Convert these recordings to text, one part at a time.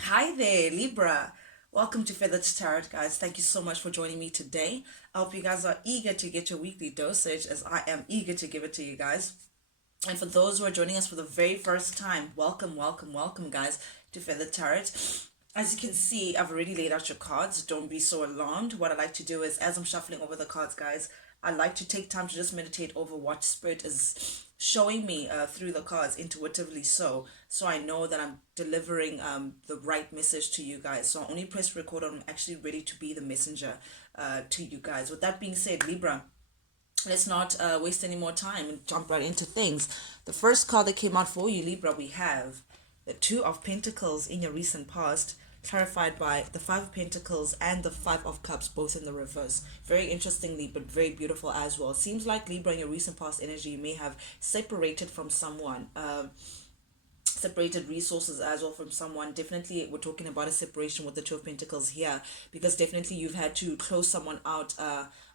Hi there, Libra. Welcome to Feathered Tarot, guys. Thank you so much for joining me today. I hope you guys are eager to get your weekly dosage, as I am eager to give it to you guys. And for those who are joining us for the very first time, welcome, welcome, welcome, guys, to Feathered Tarot. As you can see, I've already laid out your cards. Don't be so alarmed. What I like to do is, as I'm shuffling over the cards, guys, I like to take time to just meditate over what Spirit is showing me through the cards intuitively, so I know that I'm delivering the right message to you guys. So I only press record when I'm actually ready to be the messenger to you guys. With that being said, Libra, let's not waste any more time and jump right into things. The first card that came out for you, Libra, we have the Two of Pentacles in your recent past, clarified by the Five of Pentacles and the Five of Cups, both in the reverse. Very interestingly, but very beautiful as well. Seems like, Libra, in your recent past energy, you may have separated from someone. Separated resources as well from someone. Definitely we're talking about a separation with the Two of Pentacles here, because definitely you've had to close someone out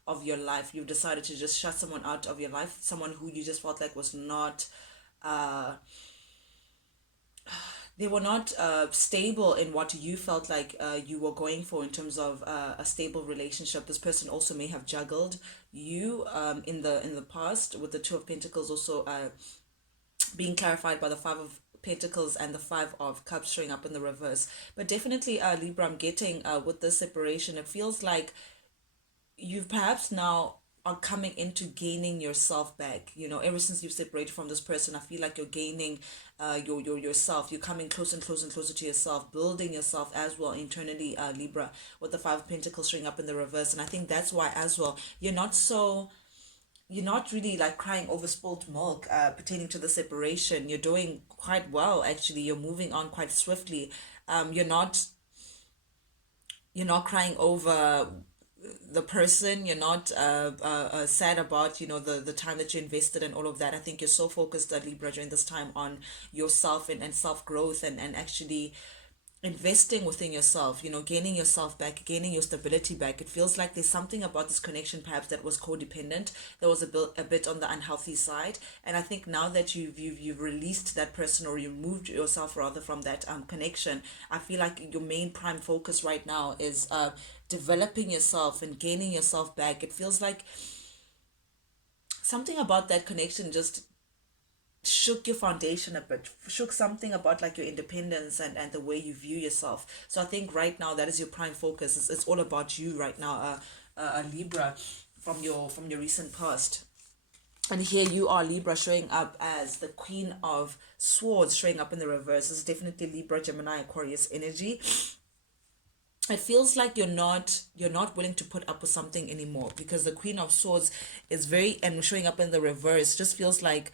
of your life. You've decided to just shut someone out of your life, someone who you just felt like was not they were not stable in what you felt like you were going for in terms of a stable relationship. This person also may have juggled you in the past, with the Two of Pentacles also being clarified by the Five of Pentacles and the Five of Cups showing up in the reverse. But definitely, Libra, I'm getting with this separation, it feels like you've perhaps now are coming into gaining yourself back. You know, ever since you've separated from this person, I feel like you're gaining your yourself. You're coming closer and closer and closer to yourself, building yourself as well internally, Libra, with the Five of Pentacles showing up in the reverse. And I think that's why as well you're not really like crying over spilt milk pertaining to the separation. You're doing quite well, actually. You're moving on quite swiftly. You're not crying over the person. You're not sad about, the time that you invested and all of that. I think you're so focused, Libra, during this time on yourself and self-growth, and actually investing within yourself, gaining yourself back, gaining your stability back. It feels like there's something about this connection perhaps that was codependent, that was a bit on the unhealthy side. And I think now that you've released that person, or you moved yourself rather from that connection, I feel like your main prime focus right now is developing yourself and gaining yourself back. It feels like something about that connection just shook your foundation a bit, shook something about like your independence and the way you view yourself. So I think right now that is your prime focus. It's all about you right now, Libra, from your recent past. And here you are, Libra, showing up as the Queen of Swords, showing up in the reverse. This is definitely Libra, Gemini, Aquarius energy. It feels like you're not willing to put up with something anymore, because the Queen of Swords is very, and showing up in the reverse just feels like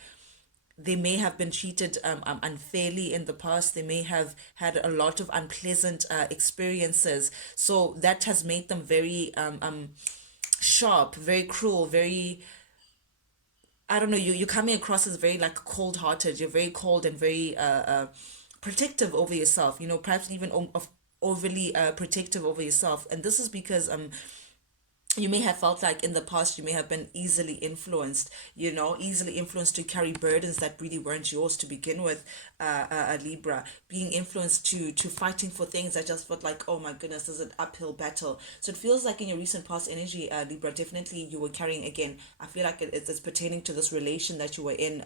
they may have been treated unfairly in the past. They may have had a lot of unpleasant experiences. So that has made them very sharp, very cruel, very, I don't know, you're coming across as very like cold hearted. You're very cold and very protective over yourself, perhaps even overly protective over yourself. And this is because you may have felt like in the past you may have been easily influenced, easily influenced to carry burdens that really weren't yours to begin with, a Libra, being influenced to fighting for things that just felt like, oh my goodness, this is an uphill battle. So it feels like in your recent past energy, Libra, definitely you were carrying, again, I feel like it's pertaining to this relation that you were in,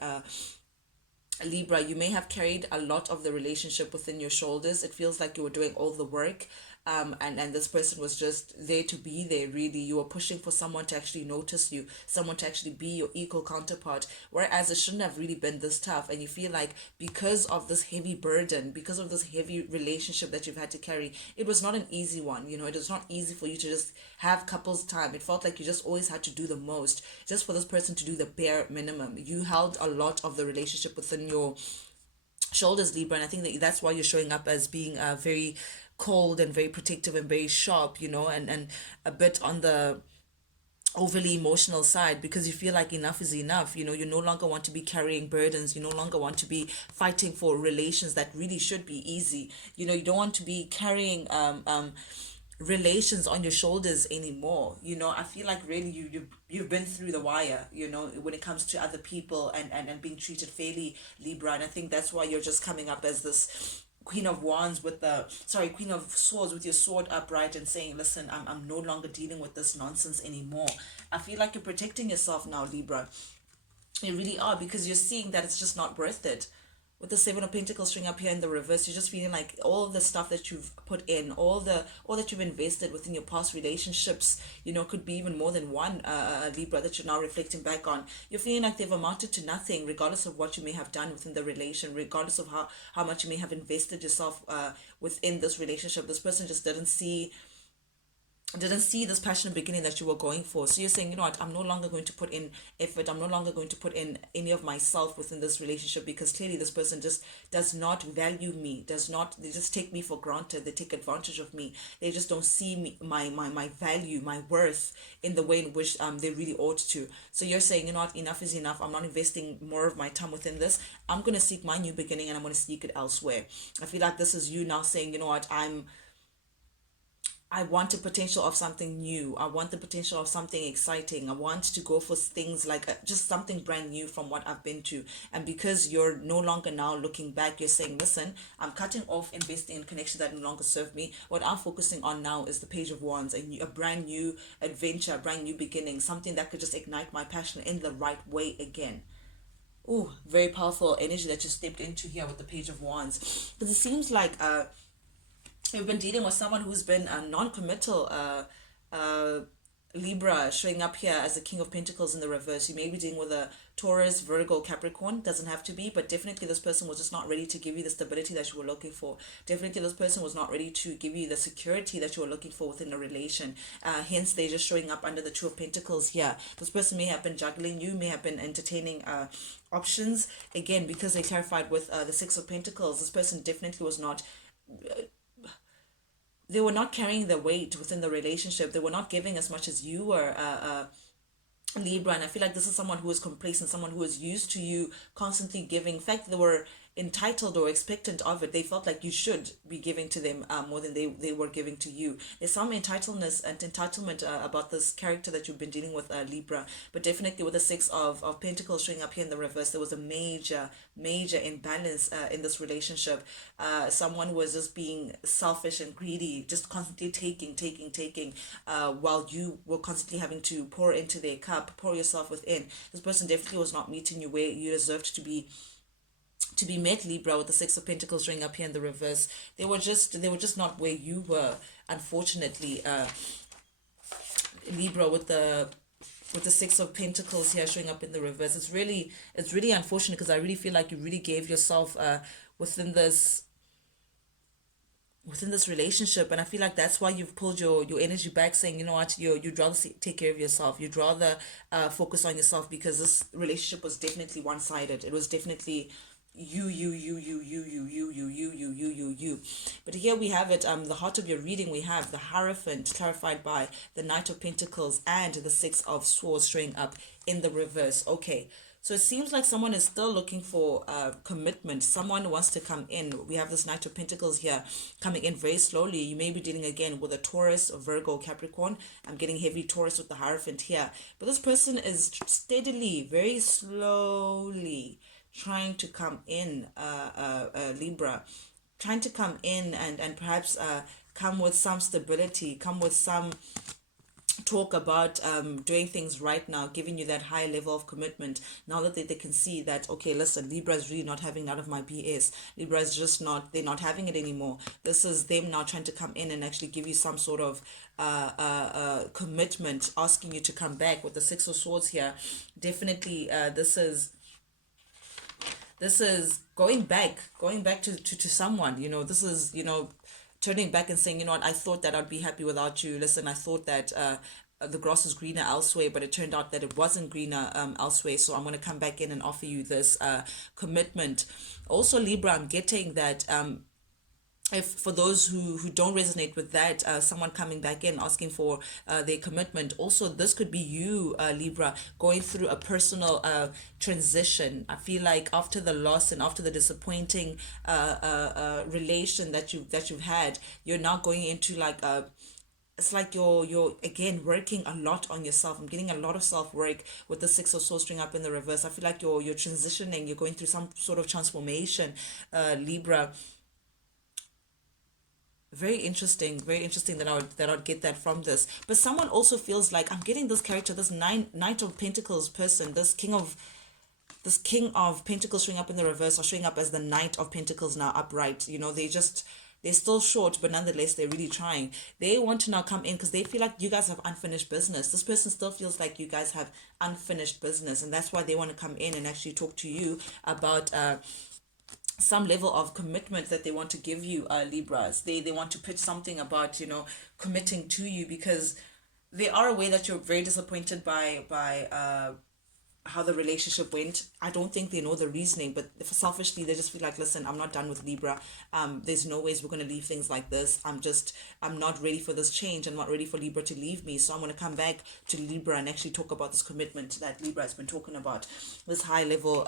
Libra. You may have carried a lot of the relationship within your shoulders. It feels like you were doing all the work, and this person was just there to be there, really. You were pushing for someone to actually notice you, someone to actually be your equal counterpart, whereas it shouldn't have really been this tough. And you feel like because of this heavy burden, because of this heavy relationship that you've had to carry, it was not an easy one. It was not easy for you to just have couples time. It felt like you just always had to do the most just for this person to do the bare minimum. You held a lot of the relationship within your shoulders, Libra, and I think that's why you're showing up as being very cold and very protective and very sharp, and a bit on the overly emotional side, because you feel like enough is enough. You no longer want to be carrying burdens. You no longer want to be fighting for relations that really should be easy. You don't want to be carrying relations on your shoulders anymore. I feel like really you've been through the wire, when it comes to other people and being treated fairly, Libra. And I think that's why you're just coming up as this Queen of Wands with the, sorry, Queen of Swords with your sword upright and saying, listen, I'm no longer dealing with this nonsense anymore. I feel like you're protecting yourself now, Libra. You really are, because you're seeing that it's just not worth it. With the Seven of Pentacles string up here in the reverse, you're just feeling like all of the stuff that you've put in, all that you've invested within your past relationships, could be even more than one, Libra, that you're now reflecting back on. You're feeling like they've amounted to nothing, regardless of what you may have done within the relation, regardless of how much you may have invested yourself within this relationship. This person just didn't see this passionate beginning that you were going for. So you're saying, you know what, I'm no longer going to put in effort. I'm no longer going to put in any of myself within this relationship, because clearly this person just does not value me, they just take me for granted. They take advantage of me. They just don't see me, my value, my worth in the way in which they really ought to. So you're saying, you know what, enough is enough. I'm not investing more of my time within this. I'm going to seek my new beginning, and I'm going to seek it elsewhere. I feel like this is you now saying, you know what, I want the potential of something new. I want the potential of something exciting. I want to go for things like just something brand new from what I've been to. And because you're no longer now looking back, you're saying, listen, I'm cutting off investing in connections that no longer serve me. What I'm focusing on now is the Page of Wands, a brand new adventure, a brand new beginning, something that could just ignite my passion in the right way again. Oh, very powerful energy that you stepped into here with the Page of Wands. Because it seems like you've been dealing with someone who's been a non-committal Libra, showing up here as the King of Pentacles in the reverse. You may be dealing with a Taurus, Virgo, Capricorn. Doesn't have to be, but definitely this person was just not ready to give you the stability that you were looking for. Definitely this person was not ready to give you the security that you were looking for within a relation. Hence, they're just showing up under the Two of Pentacles here. This person may have been juggling you, may have been entertaining options. Again, because they clarified with the Six of Pentacles, this person definitely was not, they were not carrying the weight within the relationship. They were not giving as much as you were, Libra. And I feel like this is someone who is complacent, someone who is used to you constantly giving. In fact, they were entitled or expectant of it. They felt like you should be giving to them more than they were giving to you. There's some entitlement about this character that you've been dealing with, Libra. But definitely with the Six of Pentacles showing up here in the reverse, there was a major imbalance in this relationship. Someone was just being selfish and greedy, just constantly taking, while you were constantly having to pour into their cup, pour yourself within. This person definitely was not meeting you where you deserved to be met, Libra, with the Six of Pentacles showing up here in the reverse. They were just not where you were, unfortunately, Libra, with the Six of Pentacles here showing up in the reverse. It's really unfortunate, because I really feel like you really gave yourself within this relationship, and I feel like that's why you've pulled your energy back, saying, you know what, you'd rather take care of yourself. You'd rather focus on yourself, because this relationship was definitely one-sided. It was definitely you. But here we have it, the heart of your reading, we have the Hierophant clarified by the Knight of Pentacles and the Six of Swords showing up in the reverse. Okay, so it seems like someone is still looking for commitment. Someone wants to come in. We have this Knight of Pentacles here coming in very slowly. You may be dealing again with a Taurus, a Virgo, Capricorn. I'm getting heavy Taurus with the Hierophant here. But this person is steadily, very slowly trying to come in, Libra. Trying to come in and perhaps come with some stability, come with some talk about doing things right now, giving you that high level of commitment. Now that they can see that, okay, listen, Libra is really not having none of my BS. Libra is just not, they're not having it anymore. This is them now trying to come in and actually give you some sort of commitment, asking you to come back with the Six of Swords here. Definitely this is going back to someone, this is, turning back and saying, you know what, I thought that I'd be happy without you. Listen, I thought that the grass was greener elsewhere, but it turned out that it wasn't greener elsewhere. So I'm going to come back in and offer you this commitment. Also, Libra, I'm getting that if for those who don't resonate with that, someone coming back in asking for their commitment, also this could be you, Libra, going through a personal transition. I feel like after the loss and after the disappointing relation that you've had, you're now going into like a, it's like you're again working a lot on yourself. I'm getting a lot of self-work with the Six of Swords string up in the reverse. I feel like you're transitioning, you're going through some sort of transformation, Libra. Very interesting that I would get that from this. But someone also feels like I'm getting this character, this knight of pentacles person, this king of pentacles showing up in the reverse, or showing up as the knight of pentacles now upright. They're still short, but nonetheless they're really trying. They want to now come in because they feel like you guys have unfinished business. This person still feels like you guys have unfinished business, and that's why they want to come in and actually talk to you about some level of commitment that they want to give you, Libras. They want to pitch something about, committing to you, because they are aware that you're very disappointed by how the relationship went. I don't think they know the reasoning, but selfishly they just feel like, listen, I'm not done with Libra. There's no ways we're gonna leave things like this. I'm not ready for this change. I'm not ready for Libra to leave me. So I'm gonna come back to Libra and actually talk about this commitment that Libra has been talking about, this high level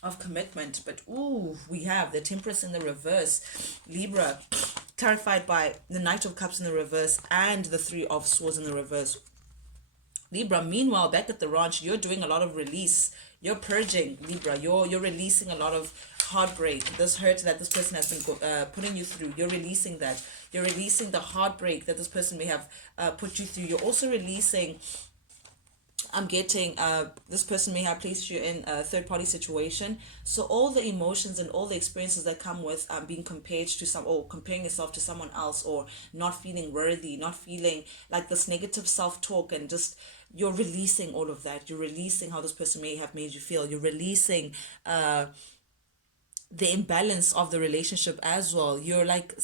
of commitment. But we have the Temperance in the reverse, Libra, clarified by the Knight of Cups in the reverse and the Three of Swords in the reverse. Libra, meanwhile, back at the ranch, you're doing a lot of release. You're purging, Libra. You're releasing a lot of heartbreak. This hurt that this person has been putting you through. You're releasing that. You're releasing the heartbreak that this person may have put you through. You're also releasing, I'm getting, this person may have placed you in a third party situation. So all the emotions and all the experiences that come with being compared to or comparing yourself to someone else, or not feeling worthy, not feeling like this negative self talk, and just you're releasing all of that. You're releasing how this person may have made you feel. You're releasing the imbalance of the relationship as well. You're like,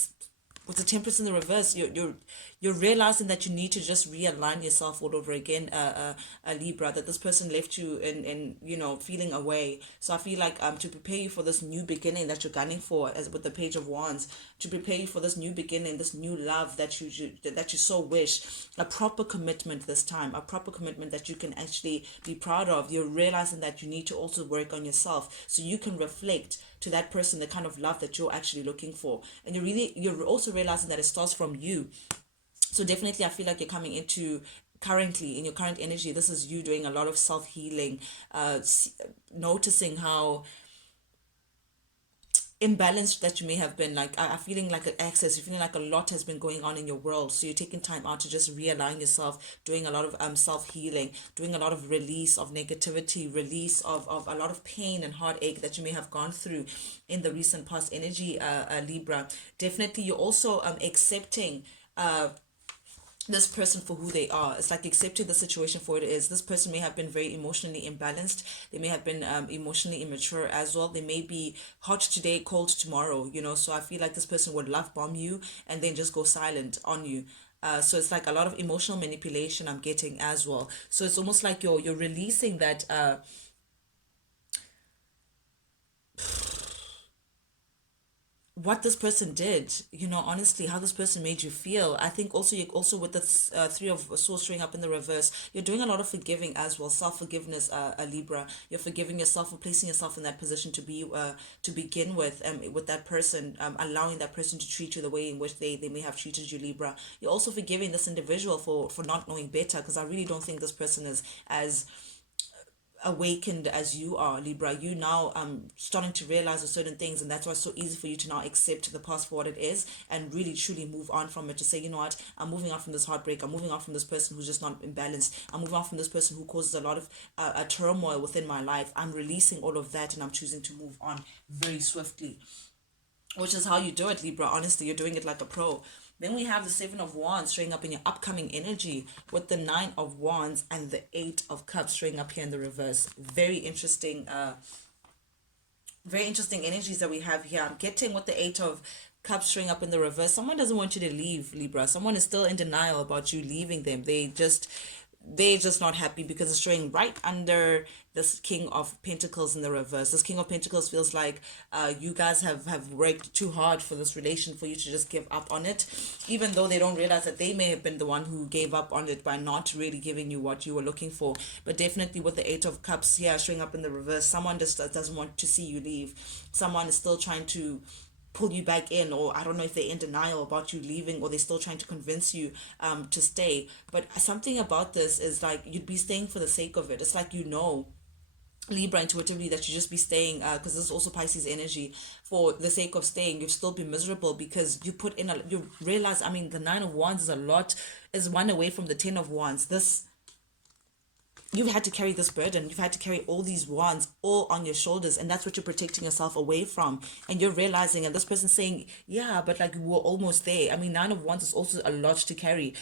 with the Temperance in the reverse, you're realizing that you need to just realign yourself all over again, a Libra, that this person left you in feeling away. So I feel like to prepare you for this new beginning that you're gunning for, as with the Page of Wands, to prepare you for this new beginning, this new love that you so wish, a proper commitment this time, a proper commitment that you can actually be proud of. You're realizing that you need to also work on yourself so you can reflect to that person the kind of love that you're actually looking for. And you're also realizing that it starts from you. So definitely I feel like you're coming into, currently in your current energy, this is you doing a lot of self-healing, noticing how imbalanced that you may have been, like feeling like an excess, you're feeling like a lot has been going on in your world. So you're taking time out to just realign yourself, doing a lot of self-healing, doing a lot of release of negativity, release of a lot of pain and heartache that you may have gone through in the recent past energy, Libra. Definitely you're also accepting this person for who they are. It's like accepting the situation for what it is. This person may have been very emotionally imbalanced. They may have been emotionally immature as well. They may be hot today, cold tomorrow, so I feel like this person would love bomb you and then just go silent on you. So it's like a lot of emotional manipulation I'm getting as well. So it's almost like you're releasing that what this person did, honestly, how this person made you feel. I think also you also with the Three of Swords showing up in the reverse, you're doing a lot of forgiving as well, self-forgiveness, a Libra. You're forgiving yourself for placing yourself in that position to be to begin with that person, allowing that person to treat you the way in which they may have treated you, Libra. You're also forgiving this individual for not knowing better, because I really don't think this person is as awakened as you are, Libra. You now starting to realize certain things, and that's why it's so easy for you to now accept the past for what it is and really truly move on from it, to say, you know what, I'm moving on from this heartbreak, I'm moving on from this person who's just not imbalanced, I'm moving on from this person who causes a lot of a turmoil within my life. I'm releasing all of that and I'm choosing to move on very swiftly, which is how you do it, Libra. Honestly, you're doing it like a pro. Then we have the Seven of Wands showing up in your upcoming energy, with the Nine of Wands and the Eight of Cups showing up here in the reverse. Very interesting energies that we have here. I'm getting with the Eight of Cups showing up in the reverse. Someone doesn't want you to leave, Libra. Someone is still in denial about you leaving them. They're just not happy, because it's showing right under this King of Pentacles in the reverse. This King of Pentacles feels like you guys have worked too hard for this relation for you to just give up on it, even though they don't realize that they may have been the one who gave up on it by not really giving you what you were looking for. But definitely with the Eight of Cups here showing up in the reverse, someone just doesn't want to see you leave. Someone is still trying to pull you back in, or I don't know if they're in denial about you leaving, or they're still trying to convince you to stay. But something about this is like you'd be staying for the sake of it. It's like Libra intuitively, that you just be staying, because this is also Pisces energy, for the sake of staying. You'd still be miserable because you put in you realize, I mean, the Nine of Wands is a lot, is one away from the Ten of Wands. This, you've had to carry this burden, you've had to carry all these wands all on your shoulders, and that's what you're protecting yourself away from. And you're realizing, and this person's saying, yeah, but like, we're almost there. I mean, Nine of Wands is also a lot to carry,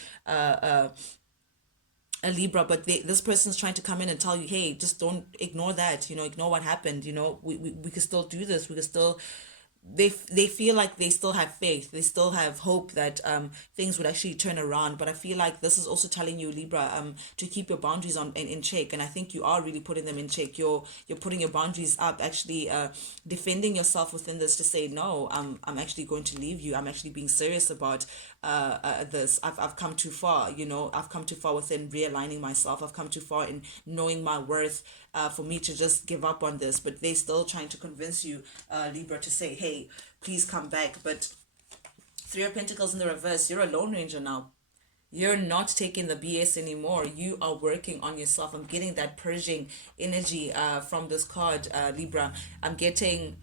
a Libra, but this person's trying to come in and tell you, hey, just don't ignore that, ignore what happened, we could still do this, we could still, they feel like they still have faith, they still have hope that things would actually turn around. But I feel like this is also telling you, Libra, to keep your boundaries on in check. And I think you are really putting them in check. You're putting your boundaries up, actually defending yourself within this, to say, no, I'm actually going to leave you, I'm actually being serious about this. I've come too far, I've come too far within realigning myself, I've come too far in knowing my worth, for me to just give up on this. But they're still trying to convince you, Libra, to say, hey, please come back. But Three of Pentacles in the reverse, you're a Lone Ranger now. You're not taking the BS anymore. You are working on yourself. I'm getting that purging energy from this card, Libra. I'm getting,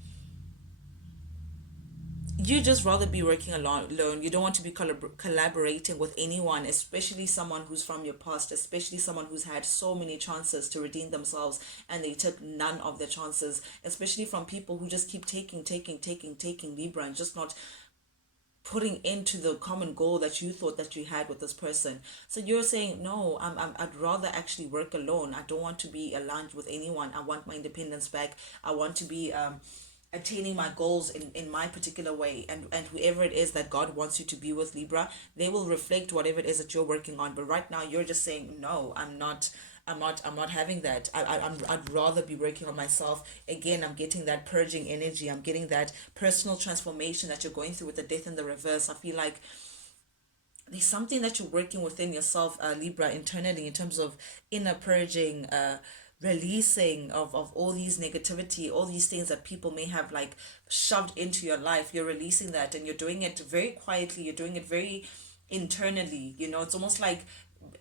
you just rather be working alone. You don't want to be collaborating with anyone, especially someone who's from your past, especially someone who's had so many chances to redeem themselves and they took none of their chances, especially from people who just keep taking, Libra, and just not putting into the common goal that you thought that you had with this person. So you're saying, no, I'd rather actually work alone. I don't want to be aligned with anyone. I want my independence back. I want to be attaining my goals in my particular way. And whoever it is that God wants you to be with, Libra, they will reflect whatever it is that you're working on. But right now you're just saying, no, I'm not having that. I'd rather be working on myself. Again, I'm getting that purging energy. I'm getting that personal transformation that you're going through with the Death in the reverse. I feel like there's something that you're working within yourself, Libra, internally, in terms of inner purging, releasing of all these negativity, all these things that people may have like shoved into your life. You're releasing that, and you're doing it very quietly. You're doing it very internally. It's almost like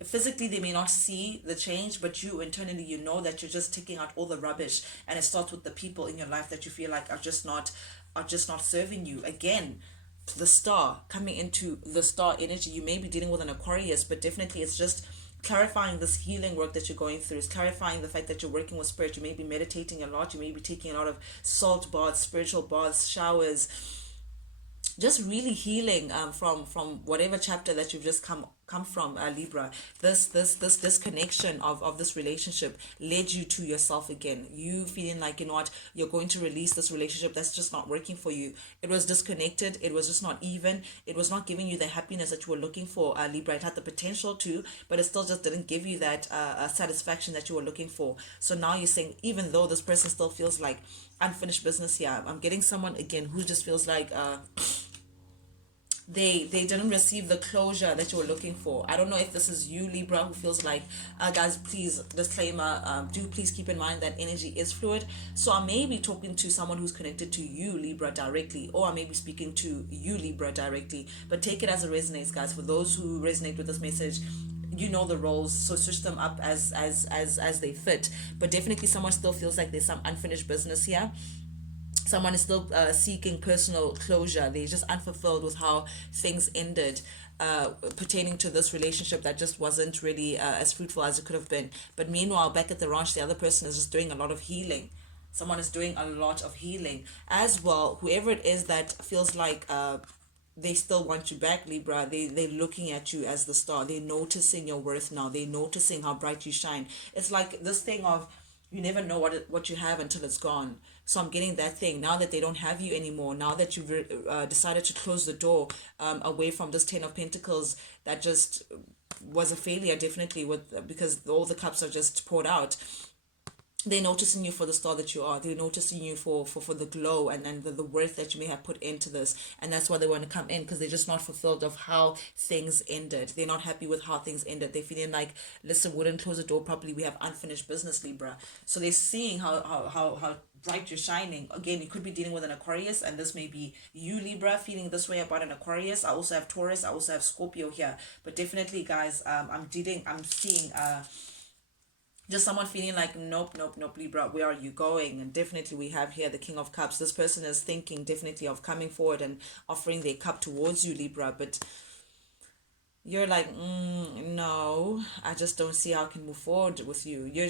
physically they may not see the change, but you internally, that you're just taking out all the rubbish. And it starts with the people in your life that you feel like are just not serving you. Again, the star, coming into the star energy, you may be dealing with an Aquarius, but definitely it's just clarifying this healing work that you're going through. It's clarifying the fact that you're working with spirit. You may be meditating a lot, you may be taking a lot of salt baths, spiritual baths, showers, just really healing, from whatever chapter that you've just come from, Libra. This connection of this relationship led you to yourself again. You feeling like, what, you're going to release this relationship that's just not working for you. It was disconnected, it was just not even, it was not giving you the happiness that you were looking for, Libra. It had the potential to, but it still just didn't give you that satisfaction that you were looking for. So now you're saying, even though this person still feels like unfinished business here, I'm getting someone again who just feels like they didn't receive the closure that you were looking for. I don't know if this is you, Libra, who feels like, guys, please, disclaimer, do please keep in mind that energy is fluid. So I may be talking to someone who's connected to you, Libra, directly, or I may be speaking to you, Libra, directly. But take it as it resonates, guys. For those who resonate with this message, you know the roles, so switch them up as they fit. But definitely someone still feels like there's some unfinished business here. Someone is still seeking personal closure. They're just unfulfilled with how things ended, pertaining to this relationship that just wasn't really as fruitful as it could have been. But meanwhile, back at the ranch, the other person is just doing a lot of healing. Someone is doing a lot of healing as well. Whoever it is that feels like they still want you back, Libra, they're looking at you as the star. They're noticing your worth now. They're noticing how bright you shine. It's like this thing of, you never know what you have until it's gone. So I'm getting that thing now that they don't have you anymore. Now that you've decided to close the door away from this Ten of Pentacles that just was a failure, definitely, because all the cups are just poured out. They're noticing you for the star that you are. They're noticing you for the glow and the worth that you may have put into this. And that's why they want to come in, because they're just not fulfilled of how things ended. They're not happy with how things ended. They're feeling like, listen, we didn't close the door properly. We have unfinished business, Libra. So they're seeing how bright you're shining. Again, you could be dealing with an Aquarius, and this may be you, Libra, feeling this way about an Aquarius. I also have Taurus. I also have Scorpio here. But definitely, guys, I'm seeing Just someone feeling like, nope, nope, nope, Libra, where are you going? And definitely we have here the King of Cups. This person is thinking definitely of coming forward and offering their cup towards you, Libra, but you're like, no, I just don't see how I can move forward with you. You're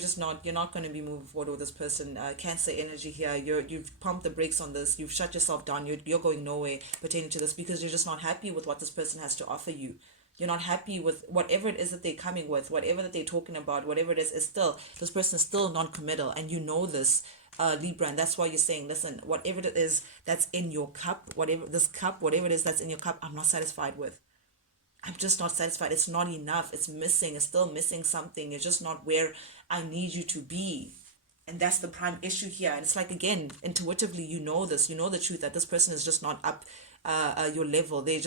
not going to be moving forward with this person. Cancer energy here. You've pumped the brakes on this. You've shut yourself down. You're going nowhere pertaining to this because you're just not happy with what this person has to offer you. You're not happy with whatever it is that they're coming with, whatever that they're talking about, whatever it is still, this person is still non-committal, and you know this, Libra, and that's why you're saying, listen, whatever it is that's in your cup, whatever it is that's in your cup, I'm not satisfied with. I'm just not satisfied. It's not enough. It's missing. It's still missing something. It's just not where I need you to be. And that's the prime issue here. And it's like, again, intuitively, you know this. You know the truth that this person is just not up your level. They're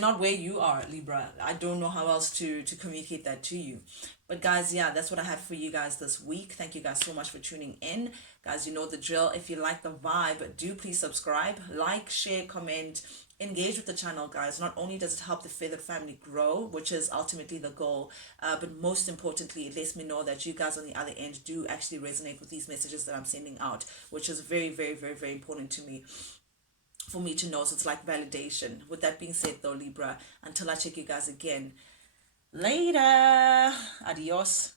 not where you are, Libra. I don't know how else to communicate that to you. But guys, yeah, that's what I have for you guys this week. Thank you guys so much for tuning in. Guys, you know the drill. If you like the vibe, do please subscribe, like, share, comment, engage with the channel, guys. Not only does it help the feathered family grow, which is ultimately the goal, but most importantly, it lets me know that you guys on the other end do actually resonate with these messages that I'm sending out, which is very, very, very, very important to me, for me to know. So it's like validation. With that being said though, Libra, until I check you guys again, later, adios.